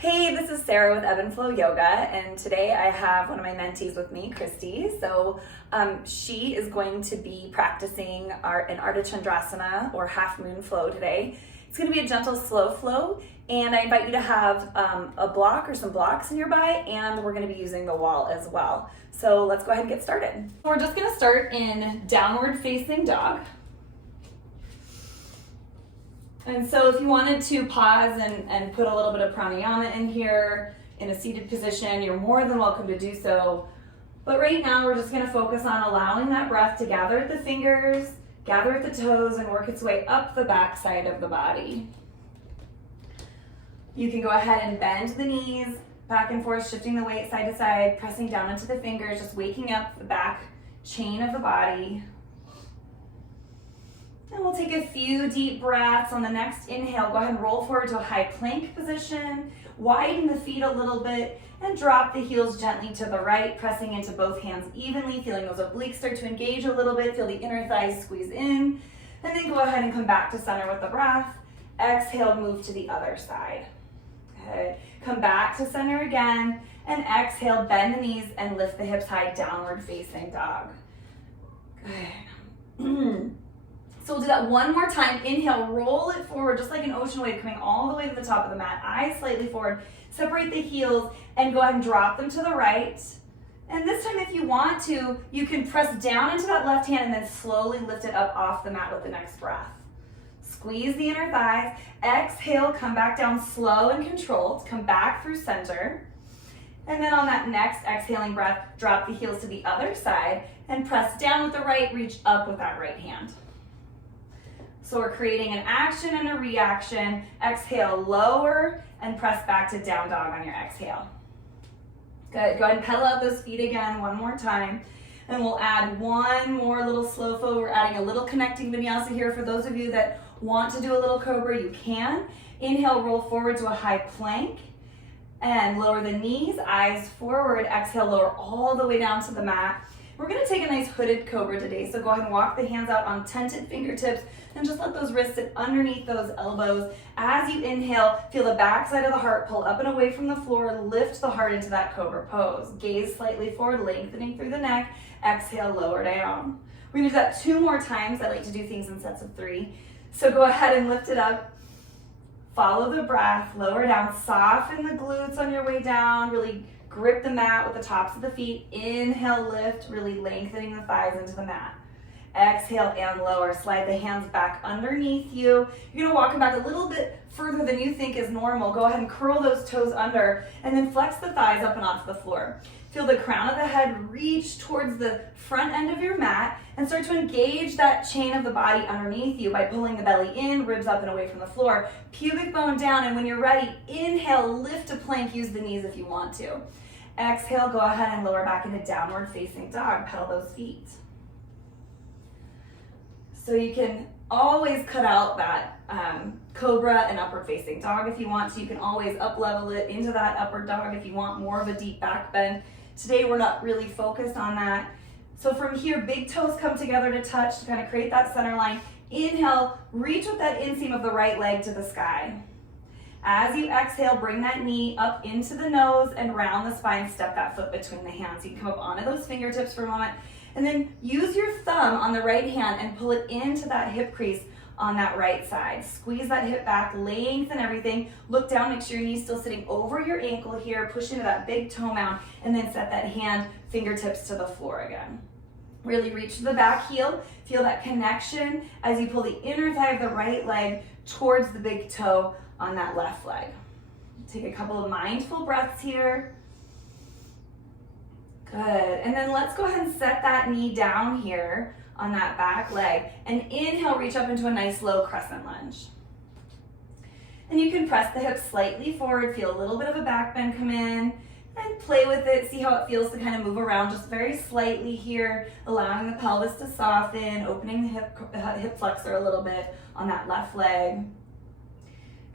Hey, this is Sarah with Ebb and Flow Yoga, and today I have one of my mentees with me, Kristie. So she is going to be practicing an Ardha Chandrasana or half moon flow today. It's going to be a gentle, slow flow, and I invite you to have a block or some blocks nearby, and we're going to be using the wall as well. So let's go ahead and get started. We're just going to start in downward facing dog. And so if you wanted to pause and put a little bit of pranayama in here in a seated position, you're more than welcome to do so. But right now we're just going to focus on allowing that breath to gather at the fingers, gather at the toes, and work its way up the back side of the body. You can go ahead and bend the knees back and forth, shifting the weight side to side, pressing down into the fingers, just waking up the back chain of the body. And we'll take a few deep breaths. On the next inhale, go ahead and roll forward to a high plank position, widen the feet a little bit, and drop the heels gently to the right, pressing into both hands evenly, feeling those obliques start to engage a little bit, feel the inner thighs squeeze in, and then go ahead and come back to center with the breath. Exhale, move to the other side. Okay. Come back to center again, and exhale, bend the knees and lift the hips high, downward facing dog. Good. So we'll do that one more time. Inhale, roll it forward just like an ocean wave, coming all the way to the top of the mat. Eyes slightly forward. Separate the heels and go ahead and drop them to the right. And this time, if you want to, you can press down into that left hand and then slowly lift it up off the mat with the next breath. Squeeze the inner thighs. Exhale, come back down slow and controlled. Come back through center. And then on that next exhaling breath, drop the heels to the other side and press down with the right, reach up with that right hand. So we're creating an action and a reaction. Exhale, lower, and press back to down dog on your exhale. Good, go ahead and pedal out those feet again one more time. And we'll add one more little slow flow. We're adding a little connecting vinyasa here. For those of you that want to do a little cobra, you can. Inhale, roll forward to a high plank. And lower the knees, eyes forward. Exhale, lower all the way down to the mat. We're gonna take a nice hooded cobra today, so go ahead and walk the hands out on tented fingertips and just let those wrists sit underneath those elbows. As you inhale, feel the back side of the heart pull up and away from the floor, lift the heart into that cobra pose. Gaze slightly forward, lengthening through the neck. Exhale, lower down. We're gonna do that 2 more times. I like to do things in sets of 3. So go ahead and lift it up. Follow the breath, lower down, soften the glutes on your way down, really grip the mat with the tops of the feet. Inhale, lift, really lengthening the thighs into the mat. Exhale and lower. Slide the hands back underneath you. You're gonna walk them back a little bit further than you think is normal. Go ahead and curl those toes under and then flex the thighs up and off the floor. Feel the crown of the head reach towards the front end of your mat and start to engage that chain of the body underneath you by pulling the belly in, ribs up and away from the floor, pubic bone down, and when you're ready, inhale, lift to plank, use the knees if you want to. Exhale, go ahead and lower back into downward facing dog. Pedal those feet. So you can always cut out that cobra and upward facing dog if you want to. You can always up level it into that upward dog if you want more of a deep back bend. Today we're not really focused on that. So from here, big toes come together to touch to kind of create that center line. Inhale, reach with that inseam of the right leg to the sky. As you exhale, bring that knee up into the nose and round the spine, step that foot between the hands. You can come up onto those fingertips for a moment, and then use your thumb on the right hand and pull it into that hip crease on that right side. Squeeze that hip back, lengthen everything. Look down, make sure your knee's still sitting over your ankle here, push into that big toe mound, and then set that hand, fingertips to the floor again. Really reach to the back heel. Feel that connection as you pull the inner thigh of the right leg towards the big toe on that left leg. Take a couple of mindful breaths here. Good, and then let's go ahead and set that knee down here on that back leg, and inhale, reach up into a nice low crescent lunge. And you can press the hips slightly forward, feel a little bit of a back bend come in, and play with it, see how it feels to kind of move around just very slightly here, allowing the pelvis to soften, opening the hip flexor a little bit on that left leg.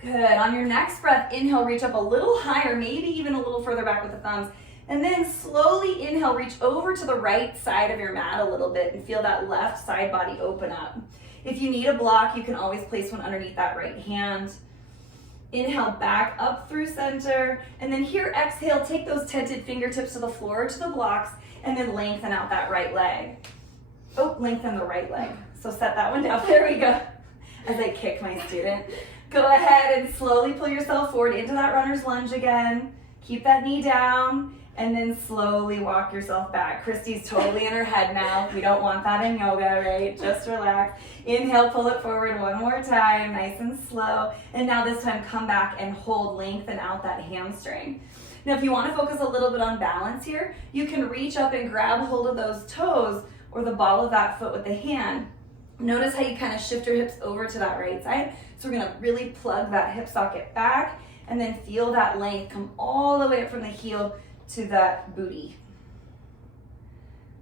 Good, on your next breath, inhale, reach up a little higher, maybe even a little further back with the thumbs, and then slowly inhale, reach over to the right side of your mat a little bit and feel that left side body open up. If you need a block, you can always place one underneath that right hand. Inhale, back up through center. And then here, exhale, take those tented fingertips to the floor or to the blocks, and then lengthen out that right leg. Oh, lengthen the right leg. So set that one down. There we go. As I kick my student. Go ahead and slowly pull yourself forward into that runner's lunge again. Keep that knee down, and then slowly walk yourself back. Kristie's totally in her head now. We don't want that in yoga, right? Just relax. Inhale, pull it forward one more time, nice and slow. And now this time, come back and hold, lengthen out that hamstring. Now, if you want to focus a little bit on balance here, you can reach up and grab hold of those toes or the ball of that foot with the hand. Notice how you kind of shift your hips over to that right side. So we're going to really plug that hip socket back, and then feel that length come all the way up from the heel to that booty.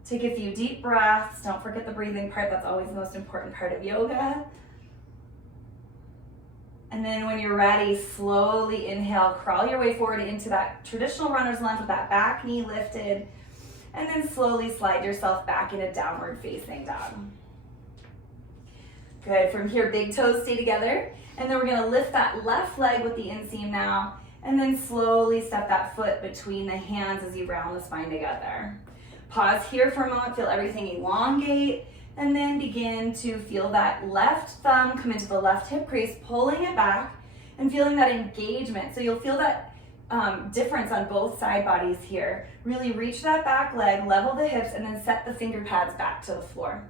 Take a few deep breaths. Don't forget the breathing part. That's always the most important part of yoga. And then when you're ready, slowly inhale, crawl your way forward into that traditional runner's lunge with that back knee lifted, and then slowly slide yourself back into downward facing dog. Good. From here, big toes stay together. And then we're going to lift that left leg with the inseam now, and then slowly step that foot between the hands as you round the spine together. Pause here for a moment, feel everything elongate, and then begin to feel that left thumb come into the left hip crease, pulling it back and feeling that engagement. So you'll feel that difference on both side bodies here. Really reach that back leg, level the hips, and then set the finger pads back to the floor.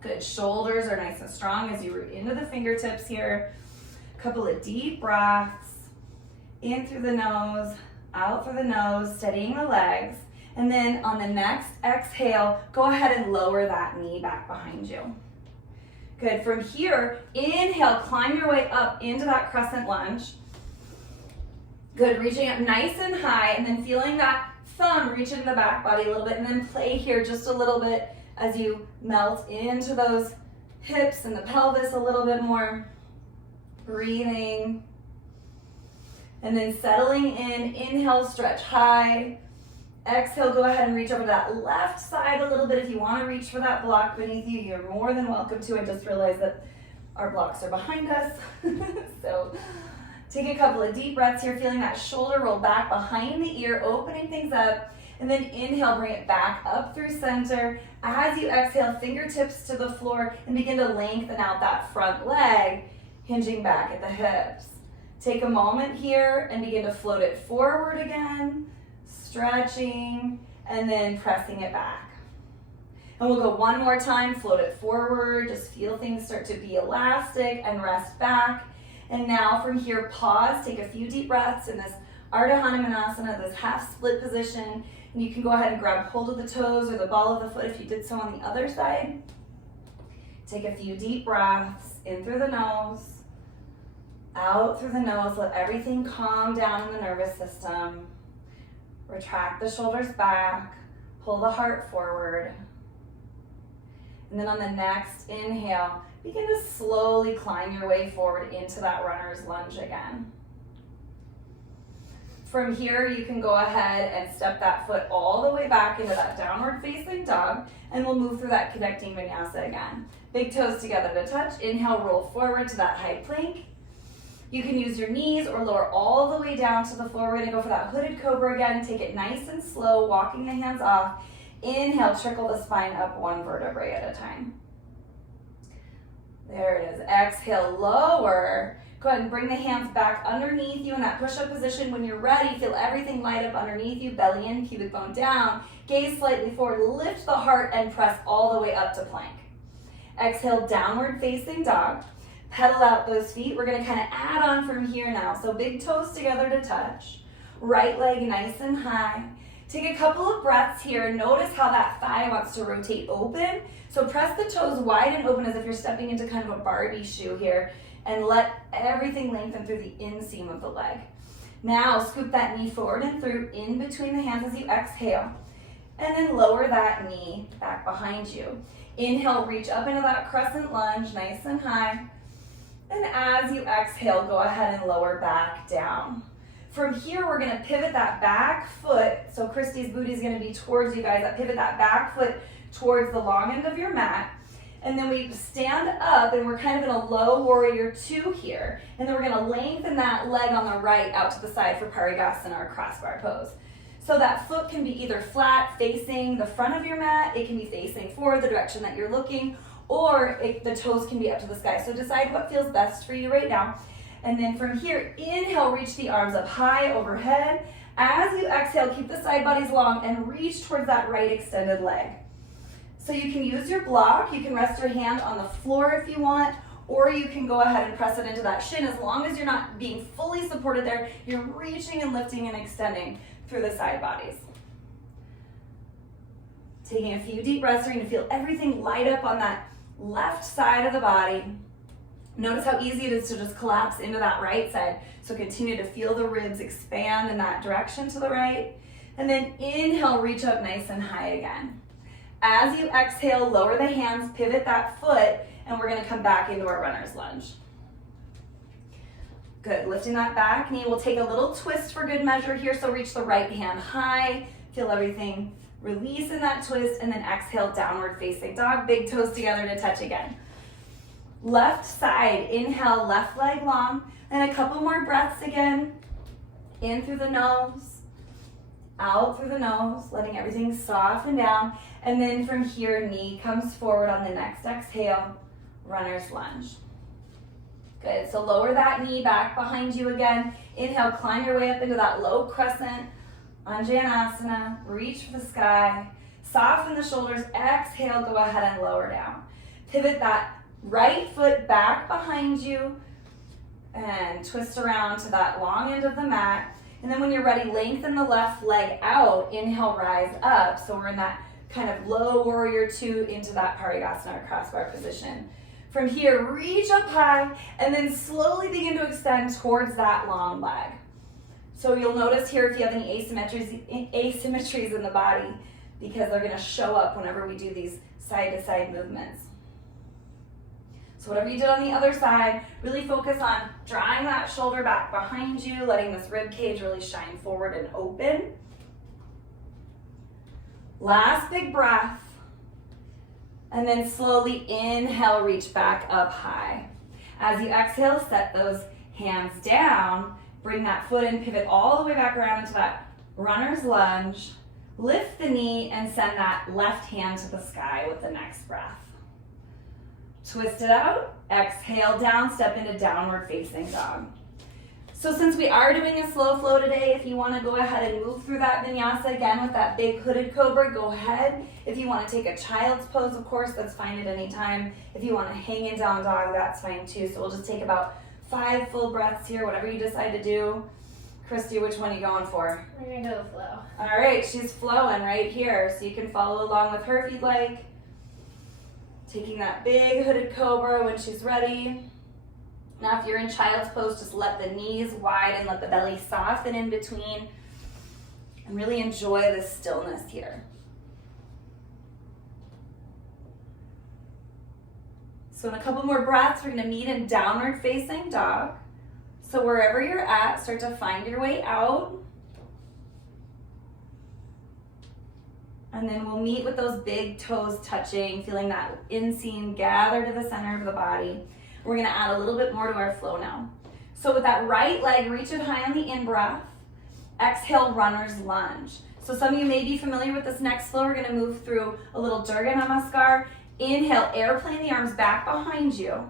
Good. Shoulders are nice and strong as you root into the fingertips here. A couple of deep breaths. In through the nose, out through the nose, steadying the legs. And then on the next exhale, go ahead and lower that knee back behind you. Good. From here, inhale, climb your way up into that crescent lunge. Good. Reaching up nice and high, and then feeling that thumb reach into the back body a little bit, and then play here just a little bit as you melt into those hips and the pelvis a little bit more. Breathing. And then settling in, inhale, stretch high. Exhale, go ahead and reach over to that left side a little bit. If you want to reach for that block beneath you, you're more than welcome to. I just realized that our blocks are behind us. So take a couple of deep breaths here, feeling that shoulder roll back behind the ear, opening things up. And then inhale, bring it back up through center. As you exhale, fingertips to the floor, and begin to lengthen out that front leg, hinging back at the hips. Take a moment here and begin to float it forward again, stretching, and then pressing it back. And we'll go one more time, float it forward, just feel things start to be elastic, and rest back. And now from here, pause, take a few deep breaths in this Ardha Chandrasana, this half split position. And you can go ahead and grab hold of the toes or the ball of the foot if you did so on the other side. Take a few deep breaths in through the nose, out through the nose. Let everything calm down in the nervous system. Retract the shoulders back, pull the heart forward. And then on the next inhale, begin to slowly climb your way forward into that runner's lunge again. From here, you can go ahead and step that foot all the way back into that downward facing dog, and we'll move through that connecting vinyasa again. Big toes together to touch. Inhale, roll forward to that high plank. You can use your knees or lower all the way down to the floor. We're gonna go for that hooded cobra again. Take it nice and slow, walking the hands off. Inhale, trickle the spine up one vertebrae at a time. There it is. Exhale, lower. Go ahead and bring the hands back underneath you in that push-up position. When you're ready, feel everything light up underneath you, belly in, pubic bone down. Gaze slightly forward, lift the heart, and press all the way up to plank. Exhale, downward facing dog. Pedal out those feet. We're gonna kind of add on from here now. So big toes together to touch. Right leg nice and high. Take a couple of breaths here. Notice how that thigh wants to rotate open. So press the toes wide and open as if you're stepping into kind of a Barbie shoe here. And let everything lengthen through the inseam of the leg. Now scoop that knee forward and through in between the hands as you exhale. And then lower that knee back behind you. Inhale, reach up into that crescent lunge, nice and high. And as you exhale, go ahead and lower back down. From here, we're gonna pivot that back foot. So Kristie's booty is gonna be towards you guys. Pivot that back foot towards the long end of your mat. And then we stand up and we're kind of in a low warrior two here. And then we're gonna lengthen that leg on the right out to the side for Parigasana or crossbar pose. So that foot can be either flat facing the front of your mat, it can be facing forward the direction that you're looking, or the toes can be up to the sky. So decide what feels best for you right now. And then from here, inhale, reach the arms up high overhead. As you exhale, keep the side bodies long and reach towards that right extended leg. So you can use your block, you can rest your hand on the floor if you want, or you can go ahead and press it into that shin. As long as you're not being fully supported there, you're reaching and lifting and extending through the side bodies. Taking a few deep breaths, you're going to feel everything light up on that left side of the body. Notice how easy it is to just collapse into that right side. So continue to feel the ribs expand in that direction to the right. And then inhale, reach up nice and high again. As you exhale, lower the hands, pivot that foot, and we're going to come back into our runner's lunge. Good, lifting that back knee. We'll take a little twist for good measure here. So reach the right hand high, feel everything release in that twist, and then exhale, downward facing dog, big toes together to touch again. Left side, inhale, left leg long, and a couple more breaths again. In through the nose, out through the nose, letting everything soften down. And then from here, knee comes forward on the next exhale, runner's lunge. Good, so lower that knee back behind you again. Inhale, climb your way up into that low crescent, Anjanasana, reach for the sky. Soften the shoulders, exhale, go ahead and lower down. Pivot that right foot back behind you and twist around to that long end of the mat. And then when you're ready, lengthen the left leg out. Inhale, rise up. So we're in that kind of low warrior two into that Parigasana or crossbar position. From here, reach up high and then slowly begin to extend towards that long leg. So you'll notice here if you have any asymmetries in the body, because they're going to show up whenever we do these side-to-side movements. So whatever you did on the other side, really focus on drawing that shoulder back behind you, letting this rib cage really shine forward and open. Last big breath. And then slowly inhale, reach back up high. As you exhale, set those hands down. Bring that foot in, pivot all the way back around into that runner's lunge. Lift the knee and send that left hand to the sky with the next breath. Twist it out, exhale down, step into downward facing dog. So since we are doing a slow flow today, if you want to go ahead and move through that vinyasa again with that big hooded cobra, go ahead. If you want to take a child's pose, of course, that's fine at any time. If you want to hang in down dog, that's fine too. So we'll just take about 5 full breaths here, whatever you decide to do. Kristie, which one are you going for? We're going to go flow. All right, she's flowing right here, so you can follow along with her if you'd like. Taking that big hooded cobra when she's ready. Now if you're in child's pose, just let the knees widen, let the belly soften in between, and really enjoy the stillness here. So in a couple more breaths, we're going to meet in downward facing dog. So wherever you're at, start to find your way out. And then we'll meet with those big toes touching, feeling that inseam gather to the center of the body. We're gonna add a little bit more to our flow now. So with that right leg, reach it high on the in-breath. Exhale, runner's lunge. So some of you may be familiar with this next flow. We're gonna move through a little Durga Namaskar. Inhale, airplane the arms back behind you.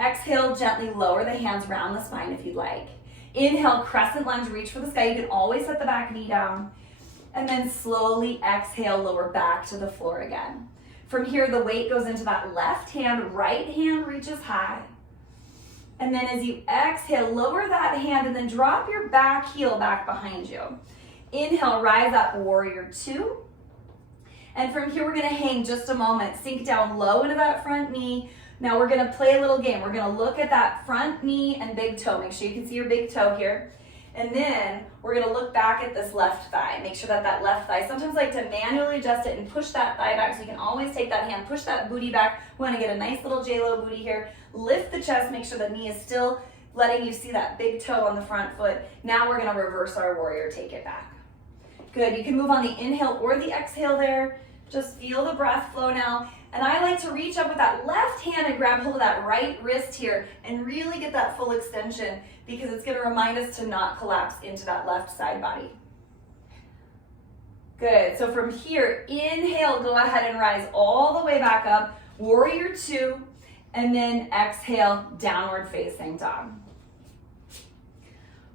Exhale, gently lower the hands around the spine if you'd like. Inhale, crescent lunge, reach for the sky. You can always set the back knee down. And then slowly exhale, lower back to the floor again. From here, the weight goes into that left hand, right hand reaches high. And then as you exhale, lower that hand and then drop your back heel back behind you. Inhale, rise up, warrior two. And from here, we're gonna hang just a moment, sink down low into that front knee. Now we're gonna play a little game. We're gonna look at that front knee and big toe. Make sure you can see your big toe here. And then we're gonna look back at this left thigh. Make sure that that left thigh, sometimes I like to manually adjust it and push that thigh back, so you can always take that hand, push that booty back. We wanna get a nice little J-Lo booty here. Lift the chest, make sure the knee is still letting you see that big toe on the front foot. Now we're gonna reverse our warrior, take it back. Good, you can move on the inhale or the exhale there. Just feel the breath flow now. And I like to reach up with that left hand and grab hold of that right wrist here and really get that full extension because it's going to remind us to not collapse into that left side body. Good. So from here, inhale, go ahead and rise all the way back up. Warrior two. And then exhale, downward facing dog.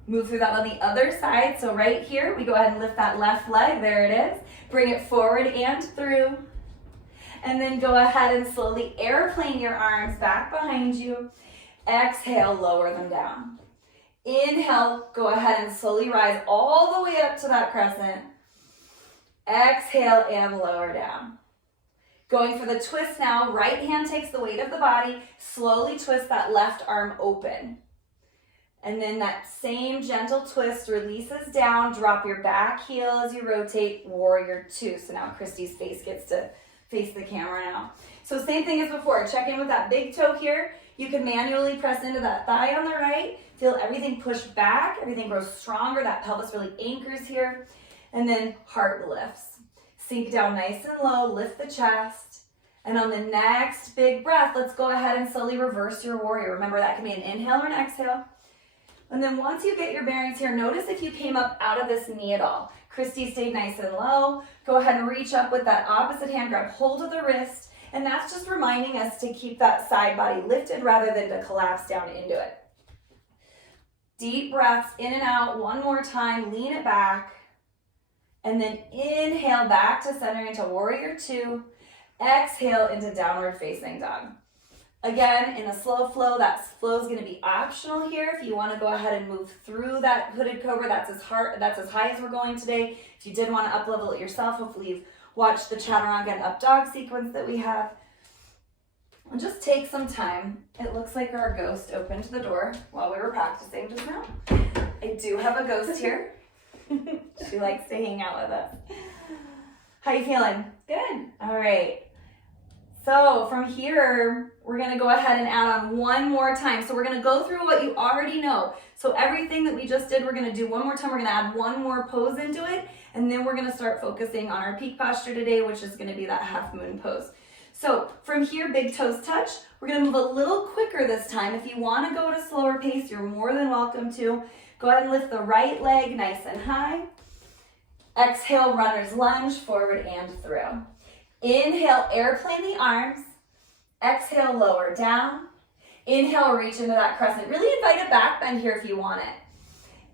Move through that on the other side. So right here, we go ahead and lift that left leg. There it is. Bring it forward and through. And then go ahead and slowly airplane your arms back behind you. Exhale, lower them down. Inhale, go ahead and slowly rise all the way up to that crescent. Exhale and lower down. Going for the twist now, right hand takes the weight of the body, slowly twist that left arm open. And then that same gentle twist releases down, drop your back heel as you rotate, warrior two. So now Kristie's face gets to face the camera now. So same thing as before, check in with that big toe here. You can manually press into that thigh on the right, feel everything push back, everything grows stronger, that pelvis really anchors here. And then heart lifts. Sink down nice and low, lift the chest. And on the next big breath, let's go ahead and slowly reverse your warrior. Remember, that can be an inhale or an exhale. And then once you get your bearings here, notice if you came up out of this knee at all. Kristie stayed nice and low. Go ahead and reach up with that opposite hand, grab hold of the wrist. And that's just reminding us to keep that side body lifted rather than to collapse down into it. Deep breaths in and out. One more time, lean it back. And then inhale back to center into warrior two. Exhale into downward facing dog. Again, in a slow flow, that flow is going to be optional here. If you want to go ahead and move through that hooded cobra, that's as high as we're going today. If you did want to up level it yourself, hopefully you've watched the chaturanga and up dog sequence that we have. And just take some time. It looks like our ghost opened the door while we were practicing just now. I do have a ghost here. She likes to hang out with us. How you feeling? Good. All right. So from here, we're going to go ahead and add on one more time. So we're going to go through what you already know. So everything that we just did, we're going to do one more time. We're going to add one more pose into it. And then we're going to start focusing on our peak posture today, which is going to be that half moon pose. So from here, big toes touch. We're going to move a little quicker this time. If you want to go at a slower pace, you're more than welcome to. Go ahead and lift the right leg nice and high. Exhale, runner's lunge, forward and through. Inhale, airplane the arms. Exhale, lower down. Inhale, reach into that crescent. Really invite a back bend here if you want it.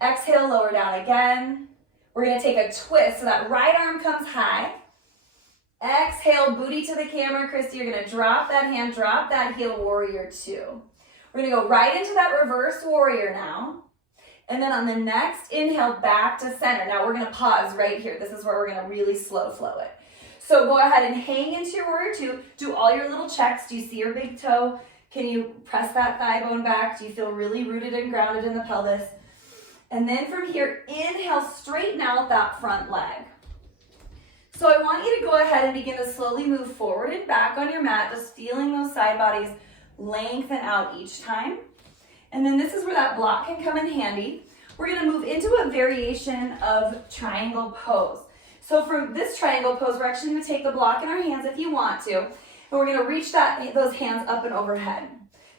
Exhale, lower down again. We're going to take a twist so that right arm comes high. Exhale, booty to the camera. Kristie, you're going to drop that hand, drop that heel, warrior two. We're going to go right into that reverse warrior now. And then on the next inhale, back to center. Now we're going to pause right here. This is where we're going to really slow flow it. So go ahead and hang into your warrior two. Do all your little checks. Do you see your big toe? Can you press that thigh bone back? Do you feel really rooted and grounded in the pelvis? And then from here, inhale, straighten out that front leg. So I want you to go ahead and begin to slowly move forward and back on your mat, just feeling those side bodies lengthen out each time. And then this is where that block can come in handy. We're going to move into a variation of triangle pose. So for this triangle pose, we're actually going to take the block in our hands if you want to, and we're going to reach those hands up and overhead.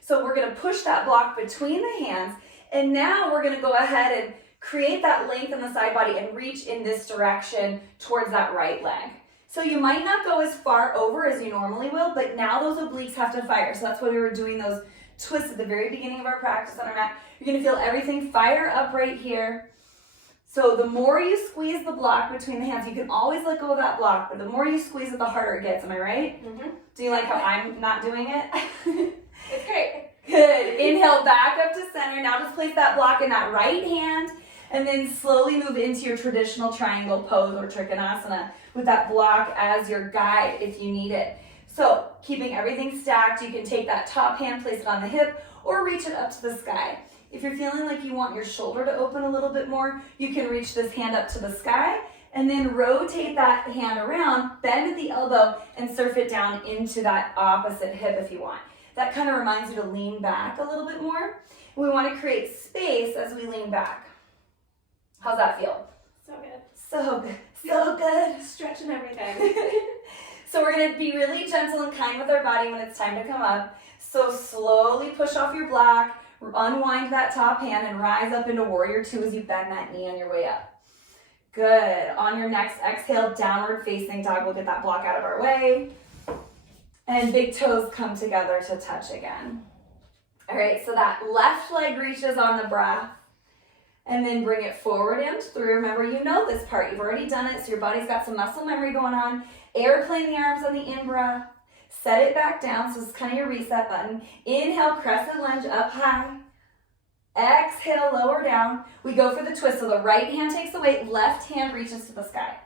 So we're going to push that block between the hands, and now we're going to go ahead and create that length in the side body and reach in this direction towards that right leg. So you might not go as far over as you normally will, but now those obliques have to fire. So that's why we were doing those twists at the very beginning of our practice on our mat. You're going to feel everything fire up right here. So the more you squeeze the block between the hands, you can always let go of that block, but the more you squeeze it, the harder it gets. Am I right? Mm-hmm. Do you like how I'm not doing it? It's great. Good. Inhale back up to center. Now just place that block in that right hand and then slowly move into your traditional triangle pose or trikonasana with that block as your guide if you need it. So keeping everything stacked, you can take that top hand, place it on the hip, or reach it up to the sky. If you're feeling like you want your shoulder to open a little bit more, you can reach this hand up to the sky and then rotate that hand around, bend at the elbow, and surf it down into that opposite hip if you want. That kind of reminds you to lean back a little bit more. We want to create space as we lean back. How's that feel? So good. So good. So good. Stretching everything. So we're gonna be really gentle and kind with our body when it's time to come up. So slowly push off your block, unwind that top hand, and rise up into warrior two as you bend that knee on your way up. Good. On your next exhale, downward facing dog. We'll get that block out of our way. And big toes come together to touch again. All right, so that left leg reaches on the breath. And then bring it forward and through. Remember, you know this part. You've already done it, so your body's got some muscle memory going on. Airplane the arms on the in-breath. Set it back down, so it's kind of your reset button. Inhale, crescent lunge up high. Exhale, lower down. We go for the twist, so the right hand takes the weight, left hand reaches to the sky.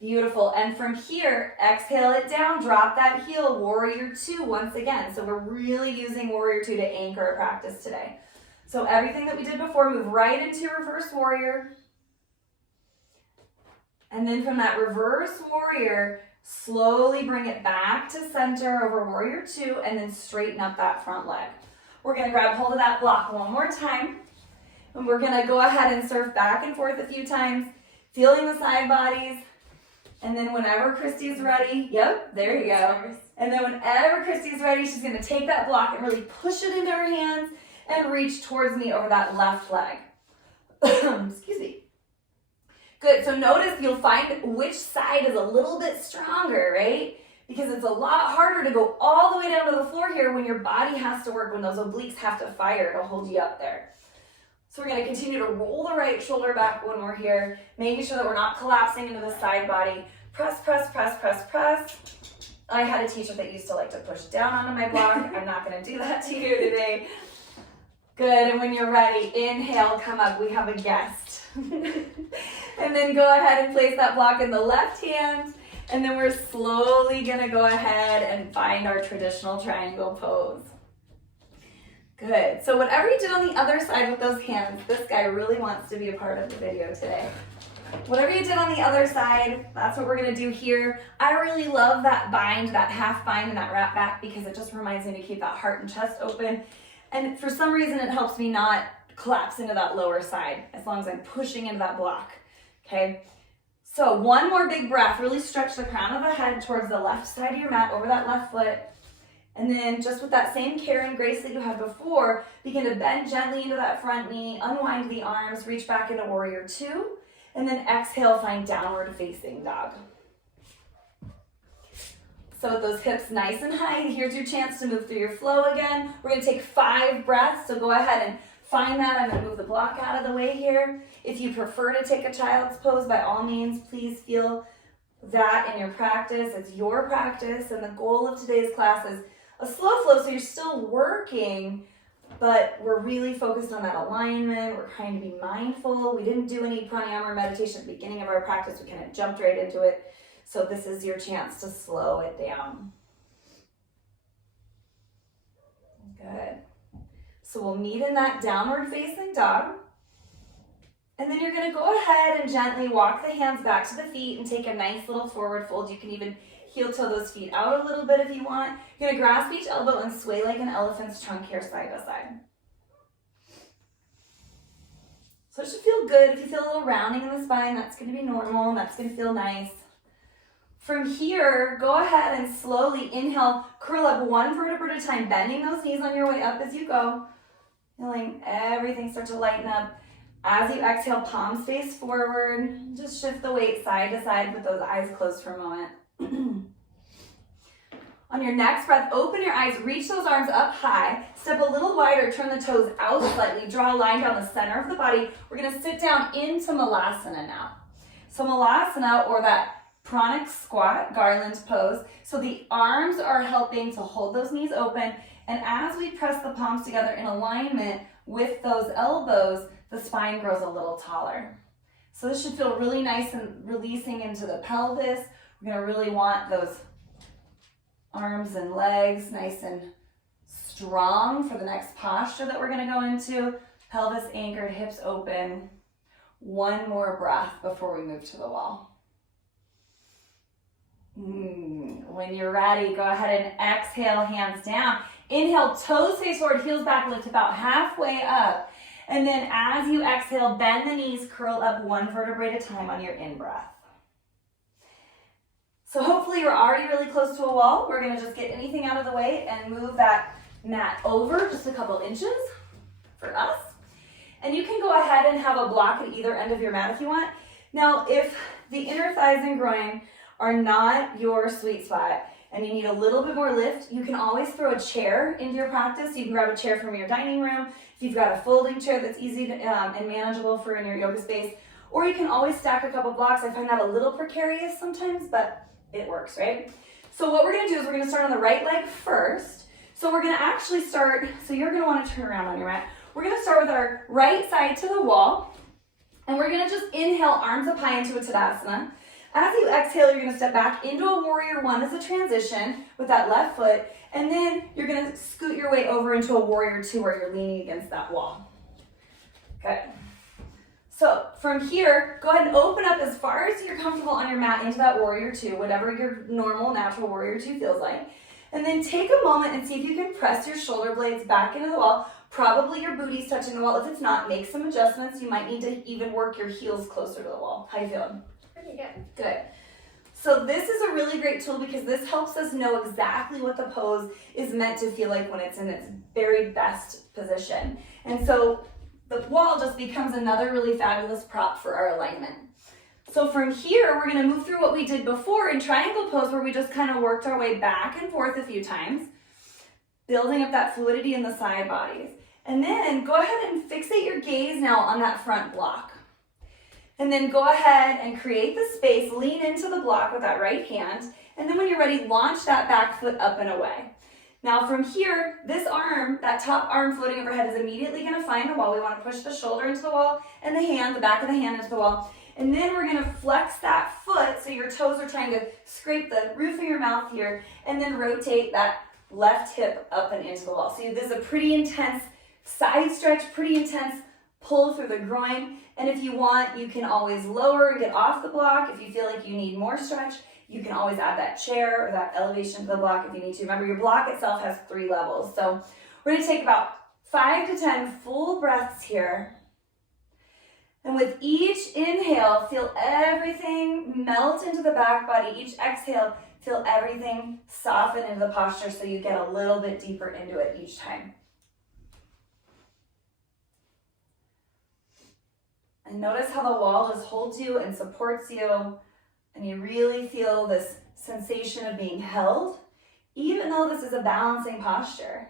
Beautiful. And from here, exhale it down, drop that heel, warrior two once again. So we're really using warrior two to anchor our practice today. So everything that we did before, move right into your reverse warrior. And then from that reverse warrior, slowly bring it back to center over warrior two and then straighten up that front leg. We're gonna grab hold of that block one more time. And we're gonna go ahead and surf back and forth a few times, feeling the side bodies. And then whenever Kristie's ready, yep, there you go. And then whenever Kristie's ready, she's gonna take that block and really push it into her hands and reach towards me over that left leg. Excuse me. Good, so notice you'll find which side is a little bit stronger, right? Because it's a lot harder to go all the way down to the floor here when your body has to work, when those obliques have to fire to hold you up there. So we're gonna continue to roll the right shoulder back when we're here, making sure that we're not collapsing into the side body. Press, press, press, press, press. I had a teacher that used to like to push down onto my block. I'm not gonna do that to you today. Good, and when you're ready, inhale, come up. We have a guest. And then go ahead and place that block in the left hand. And then we're slowly gonna go ahead and find our traditional triangle pose. Good, so whatever you did on the other side with those hands, this guy really wants to be a part of the video today. Whatever you did on the other side, that's what we're gonna do here. I really love that bind, that half bind and that wrap back because it just reminds me to keep that heart and chest open. And for some reason, it helps me not collapse into that lower side as long as I'm pushing into that block, okay? So one more big breath, really stretch the crown of the head towards the left side of your mat, over that left foot. And then just with that same care and grace that you had before, begin to bend gently into that front knee, unwind the arms, reach back into warrior two, and then exhale, find downward facing dog. So with those hips nice and high, here's your chance to move through your flow again. We're gonna take 5 breaths, so go ahead and find that. I'm gonna move the block out of the way here. If you prefer to take a child's pose, by all means, please feel that in your practice. It's your practice, and the goal of today's class is a slow flow, so you're still working, but we're really focused on that alignment. We're trying to be mindful. We didn't do any pranayama or meditation at the beginning of our practice. We kind of jumped right into it. So this is your chance to slow it down. Good. So we'll meet in that downward facing dog. And then you're gonna go ahead and gently walk the hands back to the feet and take a nice little forward fold. You can even heel toe those feet out a little bit if you want. You're gonna grasp each elbow and sway like an elephant's trunk here side to side. So it should feel good. If you feel a little rounding in the spine, that's gonna be normal and that's gonna feel nice. From here, go ahead and slowly inhale, curl up one vertebra at a time, bending those knees on your way up as you go. Feeling everything start to lighten up. As you exhale, palms face forward. Just shift the weight side to side with those eyes closed for a moment. On your next breath, open your eyes, reach those arms up high, step a little wider, turn the toes out slightly, draw a line down the center of the body. We're gonna sit down into Malasana now. So Malasana, or that pranic squat, garland pose. So the arms are helping to hold those knees open, and as we press the palms together in alignment with those elbows, the spine grows a little taller. So this should feel really nice and releasing into the pelvis. We're gonna really want those arms and legs nice and strong for the next posture that we're gonna go into. Pelvis anchored, hips open. One more breath before we move to the wall. When you're ready, go ahead and exhale, hands down. Inhale, toes face forward, heels back, lift about halfway up. And then as you exhale, bend the knees, curl up one vertebrae at a time on your in-breath. So hopefully you're already really close to a wall. We're gonna just get anything out of the way and move that mat over just a couple inches for us. And you can go ahead and have a block at either end of your mat if you want. Now, if the inner thighs and groin are not your sweet spot and you need a little bit more lift, you can always throw a chair into your practice. You can grab a chair from your dining room. If you've got a folding chair that's easy to, and manageable for in your yoga space, or you can always stack a couple blocks. I find that a little precarious sometimes, but it works, right? So what we're gonna do is we're gonna start on the right leg first. So we're gonna actually start, so you're gonna wanna turn around on your mat. We're gonna start with our right side to the wall, and we're gonna just inhale, arms up high into a Tadasana. As you exhale, you're gonna step back into a warrior one as a transition with that left foot, and then you're gonna scoot your way over into a warrior two where you're leaning against that wall. Good. So from here, go ahead and open up as far as you're comfortable on your mat into that warrior two, whatever your normal natural warrior two feels like. And then take a moment and see if you can press your shoulder blades back into the wall. Probably your booty's touching the wall. If it's not, make some adjustments. You might need to even work your heels closer to the wall. How you feeling? Pretty good. Good. So this is a really great tool because this helps us know exactly what the pose is meant to feel like when it's in its very best position. And so the wall just becomes another really fabulous prop for our alignment. So from here, we're gonna move through what we did before in triangle pose where we just kind of worked our way back and forth a few times, building up that fluidity in the side bodies. And then go ahead and fixate your gaze now on that front block. And then go ahead and create the space, lean into the block with that right hand. And then when you're ready, launch that back foot up and away. Now from here, this arm, that top arm floating overhead is immediately gonna find the wall. We wanna push the shoulder into the wall and the hand, the back of the hand into the wall. And then we're gonna flex that foot so your toes are trying to scrape the roof of your mouth here, and then rotate that left hip up and into the wall. So this is a pretty intense side stretch, pretty intense pull through the groin. And if you want, you can always lower and get off the block. If you feel like you need more stretch, you can always add that chair or that elevation to the block if you need to. Remember, your block itself has 3 levels. So we're gonna take about 5 to 10 full breaths here. And with each inhale, feel everything melt into the back body. Each exhale, feel everything soften into the posture so you get a little bit deeper into it each time. And notice how the wall just holds you and supports you, and you really feel this sensation of being held, even though this is a balancing posture.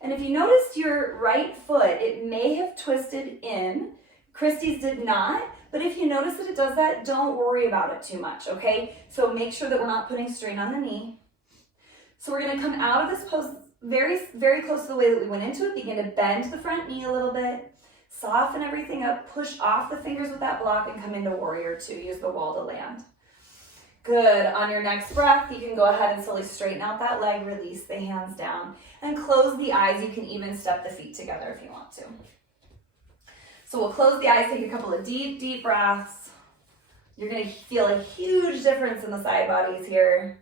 And if you noticed your right foot, it may have twisted in. Kristie's did not, but if you notice that it does that, don't worry about it too much, okay? So make sure that we're not putting strain on the knee. So we're gonna come out of this pose very, very close to the way that we went into it. Begin to bend the front knee a little bit, soften everything up, push off the fingers with that block, and come into warrior two. Use the wall to land. Good. On your next breath, you can go ahead and slowly straighten out that leg, release the hands down, and close the eyes. You can even step the feet together if you want to. So we'll close the eyes, take a couple of deep, deep breaths. You're gonna feel a huge difference in the side bodies here.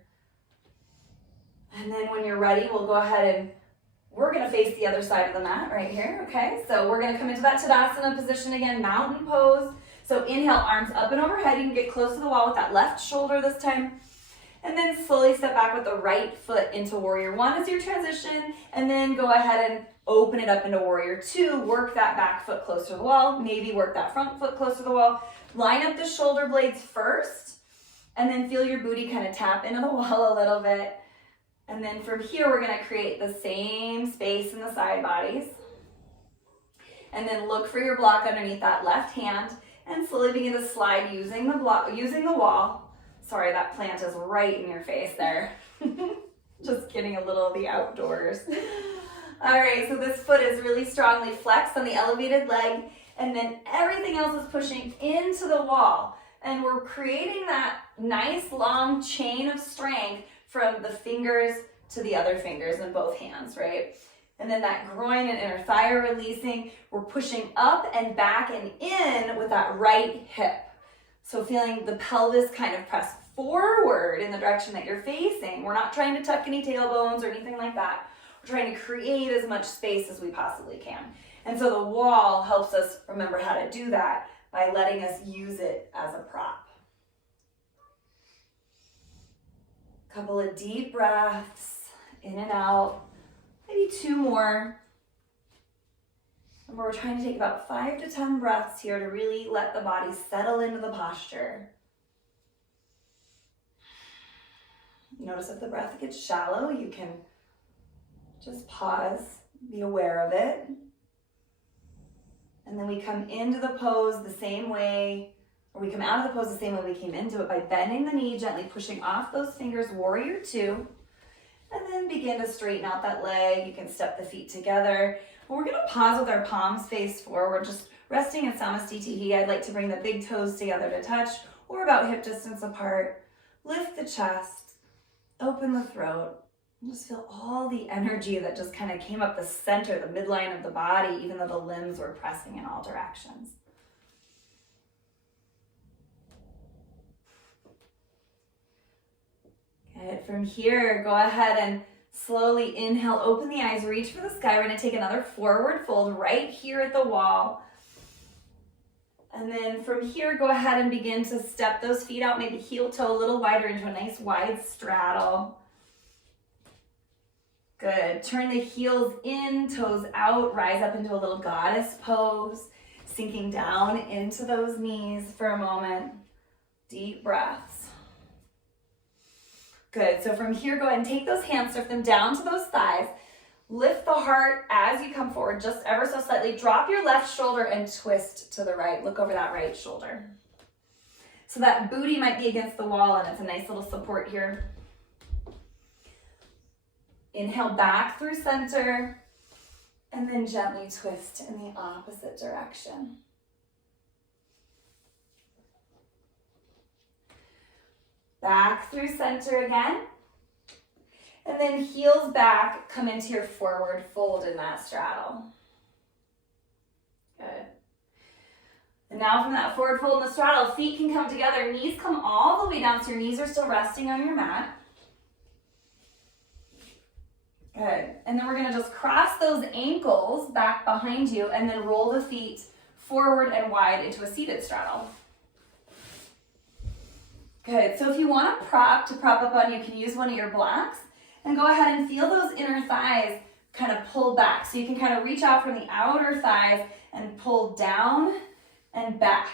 And then when you're ready, we'll go ahead and we're gonna face the other side of the mat right here, okay? So we're gonna come into that Tadasana position again, mountain pose. So inhale, arms up and overhead. You can get close to the wall with that left shoulder this time. And then slowly step back with the right foot into warrior one as your transition. And then go ahead and open it up into warrior two. Work that back foot close to the wall. Maybe work that front foot close to the wall. Line up the shoulder blades first. And then feel your booty kind of tap into the wall a little bit. And then from here, we're gonna create the same space in the side bodies. And then look for your block underneath that left hand and slowly begin to slide using the block, using the wall. Sorry, that plant is right in your face there. Just getting a little of the outdoors. All right, so this foot is really strongly flexed on the elevated leg, and then everything else is pushing into the wall. And we're creating that nice long chain of strength from the fingers to the other fingers in both hands, right? And then that groin and inner thigh are releasing. We're pushing up and back and in with that right hip. So feeling the pelvis kind of press forward in the direction that you're facing. We're not trying to tuck any tailbones or anything like that. We're trying to create as much space as we possibly can. And so the wall helps us remember how to do that by letting us use it as a prop. Couple of deep breaths, in and out, maybe 2 more. Remember, we're trying to take about 5 to 10 breaths here to really let the body settle into the posture. Notice if the breath gets shallow, you can just pause, be aware of it. And then we come into the pose the same way, or we come out of the pose the same way we came into it by bending the knee, gently pushing off those fingers, warrior 2. And then begin to straighten out that leg. You can step the feet together. We're gonna pause with our palms face forward, just resting in Samastitihi. I'd like to bring the big toes together to touch, or about hip distance apart. Lift the chest, open the throat. Just feel all the energy that just kind of came up the center, the midline of the body, even though the limbs were pressing in all directions. Good. From here, go ahead and slowly inhale, open the eyes, reach for the sky. We're gonna take another forward fold right here at the wall. And then from here, go ahead and begin to step those feet out, maybe heel toe a little wider into a nice wide straddle. Good. Turn the heels in, toes out, rise up into a little goddess pose, sinking down into those knees for a moment. Deep breaths. Good. So from here, go ahead and take those hands, surf them down to those thighs. Lift the heart as you come forward, just ever so slightly. Drop your left shoulder and twist to the right. Look over that right shoulder. So that booty might be against the wall, and it's a nice little support here. Inhale back through center, and then gently twist in the opposite direction. Back through center again. And then heels back, come into your forward fold in that straddle. Good. And now from that forward fold in the straddle, feet can come together, knees come all the way down, so your knees are still resting on your mat. Good. And then we're gonna just cross those ankles back behind you and then roll the feet forward and wide into a seated straddle. Good. So if you want a prop to prop up on, you can use one of your blocks. And go ahead and feel those inner thighs kind of pull back. So you can kind of reach out from the outer thighs and pull down and back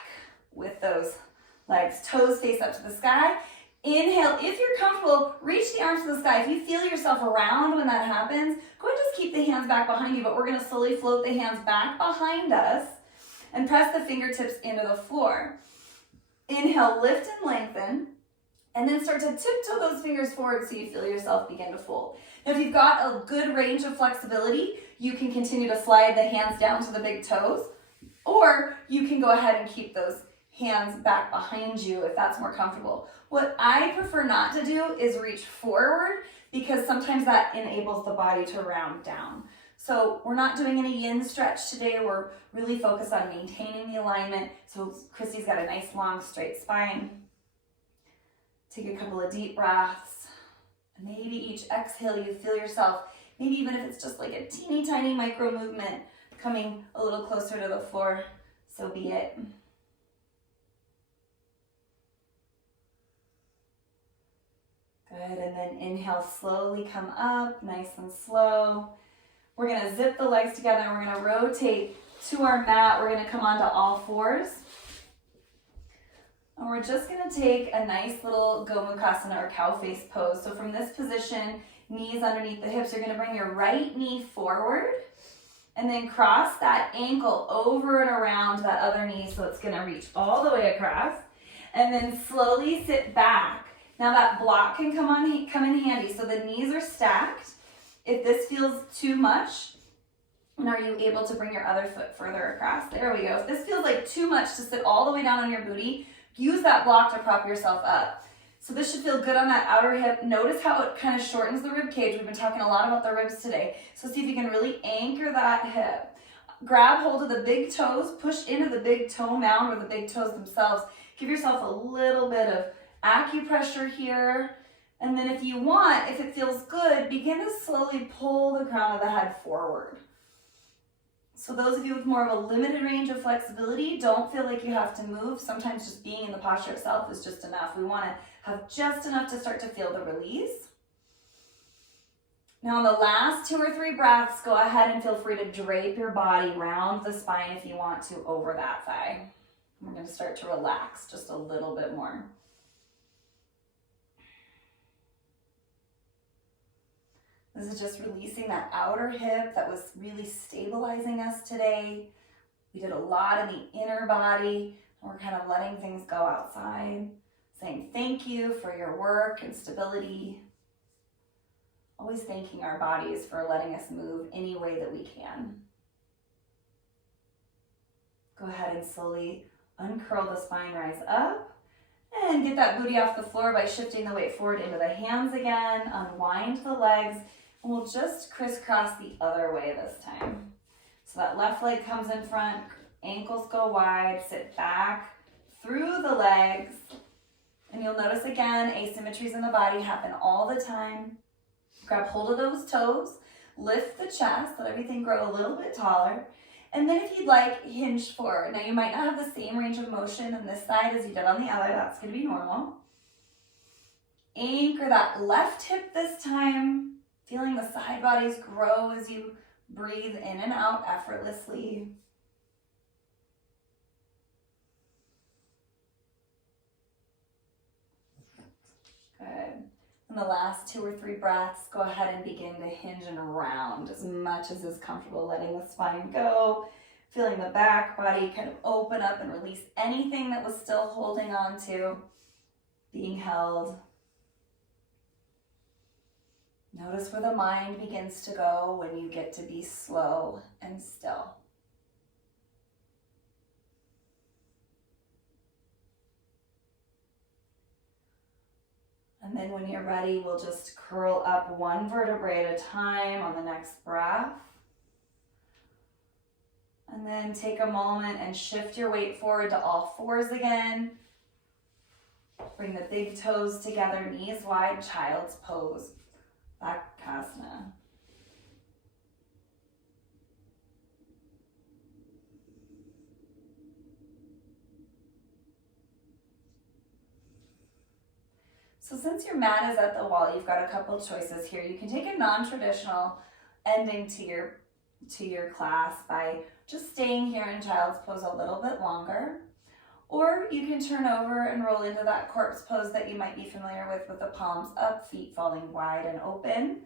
with those legs. Toes face up to the sky. Inhale. If you're comfortable, reach the arms to the sky. If you feel yourself around when that happens, go ahead and just keep the hands back behind you. But we're going to slowly float the hands back behind us and press the fingertips into the floor. Inhale, lift and lengthen. And then start to tiptoe those fingers forward so you feel yourself begin to fold. Now, if you've got a good range of flexibility, you can continue to slide the hands down to the big toes, or you can go ahead and keep those hands back behind you if that's more comfortable. What I prefer not to do is reach forward because sometimes that enables the body to round down. So we're not doing any yin stretch today. We're really focused on maintaining the alignment. So Kristie's got a nice long straight spine. Take a couple of deep breaths. Maybe each exhale you feel yourself, maybe even if it's just like a teeny tiny micro movement, coming a little closer to the floor, so be it. Good, and then inhale, slowly come up, nice and slow. We're gonna zip the legs together and we're gonna rotate to our mat. We're gonna come onto all fours. And we're just gonna take a nice little Gomukhasana or cow face pose. So from this position, knees underneath the hips, you're gonna bring your right knee forward and then cross that ankle over and around that other knee so it's gonna reach all the way across. And then slowly sit back. Now that block can come in handy. So the knees are stacked. If this feels too much, and are you able to bring your other foot further across? There we go. If this feels like too much to sit all the way down on your booty, use that block to prop yourself up. So this should feel good on that outer hip. Notice how it kind of shortens the rib cage. We've been talking a lot about the ribs today. So see if you can really anchor that hip. Grab hold of the big toes, push into the big toe mound or the big toes themselves. Give yourself a little bit of acupressure here. And then if you want, if it feels good, begin to slowly pull the crown of the head forward. So those of you with more of a limited range of flexibility, don't feel like you have to move. Sometimes just being in the posture itself is just enough. We want to have just enough to start to feel the release. Now on the last 2 or 3 breaths, go ahead and feel free to drape your body around the spine if you want to over that thigh. We're going to start to relax just a little bit more. This is just releasing that outer hip that was really stabilizing us today. We did a lot in the inner body, and we're kind of letting things go outside, saying thank you for your work and stability. Always thanking our bodies for letting us move any way that we can. Go ahead and slowly uncurl the spine, rise up, and get that booty off the floor by shifting the weight forward into the hands again. Unwind the legs. And we'll just crisscross the other way this time. So that left leg comes in front, ankles go wide, sit back through the legs. And you'll notice again, asymmetries in the body happen all the time. Grab hold of those toes, lift the chest, let everything grow a little bit taller. And then if you'd like, hinge forward. Now you might not have the same range of motion on this side as you did on the other, that's gonna be normal. Anchor that left hip this time. Feeling the side bodies grow as you breathe in and out effortlessly. Good. In the last 2 or 3 breaths, go ahead and begin to hinge and round as much as is comfortable, letting the spine go. Feeling the back body kind of open up and release anything that was still holding on to, being held. Notice where the mind begins to go when you get to be slow and still. And then when you're ready, we'll just curl up 1 vertebrae at a time on the next breath. And then take a moment and shift your weight forward to all 4s again. Bring the big toes together, knees wide, child's pose. Bakasana. So since your mat is at the wall, you've got a couple choices here. You can take a non-traditional ending to your class by just staying here in child's pose a little bit longer. Or you can turn over and roll into that corpse pose that you might be familiar with the palms up, feet falling wide and open,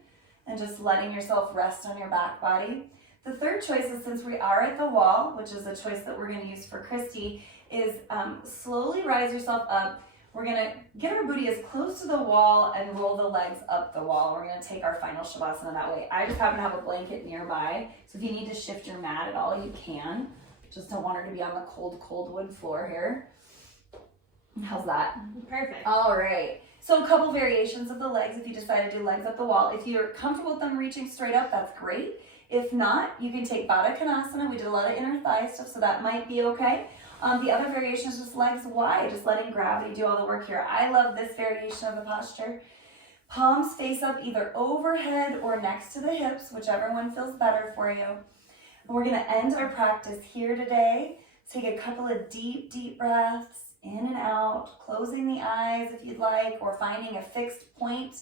and just letting yourself rest on your back body. The third choice is, since we are at the wall, which is a choice that we're going to use for Kristie, is slowly rise yourself up. We're going to get our booty as close to the wall and roll the legs up the wall. We're going to take our final Shavasana that way. I just happen to have a blanket nearby, so if you need to shift your mat at all, you can. Just don't want her to be on the cold, cold wood floor here. How's that? Perfect. All right. So a couple variations of the legs if you decide to do legs up the wall. If you're comfortable with them reaching straight up, that's great. If not, you can take Baddha Konasana. We did a lot of inner thigh stuff, so that might be okay. The other variation is just legs wide, just letting gravity do all the work here. I love this variation of the posture. Palms face up either overhead or next to the hips, whichever one feels better for you. And we're going to end our practice here today. Take a couple of deep, deep breaths in and out, closing the eyes if you'd like, or finding a fixed point,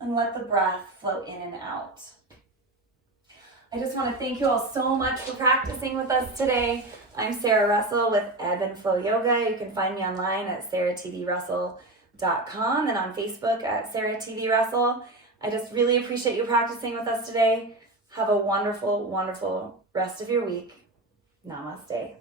and let the breath flow in and out. I just want to thank you all so much for practicing with us today. I'm Sarah Russell with Ebb and Flow Yoga. You can find me online at sarahtvrussell.com and on Facebook at sarahtvrussell. I just really appreciate you practicing with us today. Have a wonderful, wonderful rest of your week. Namaste.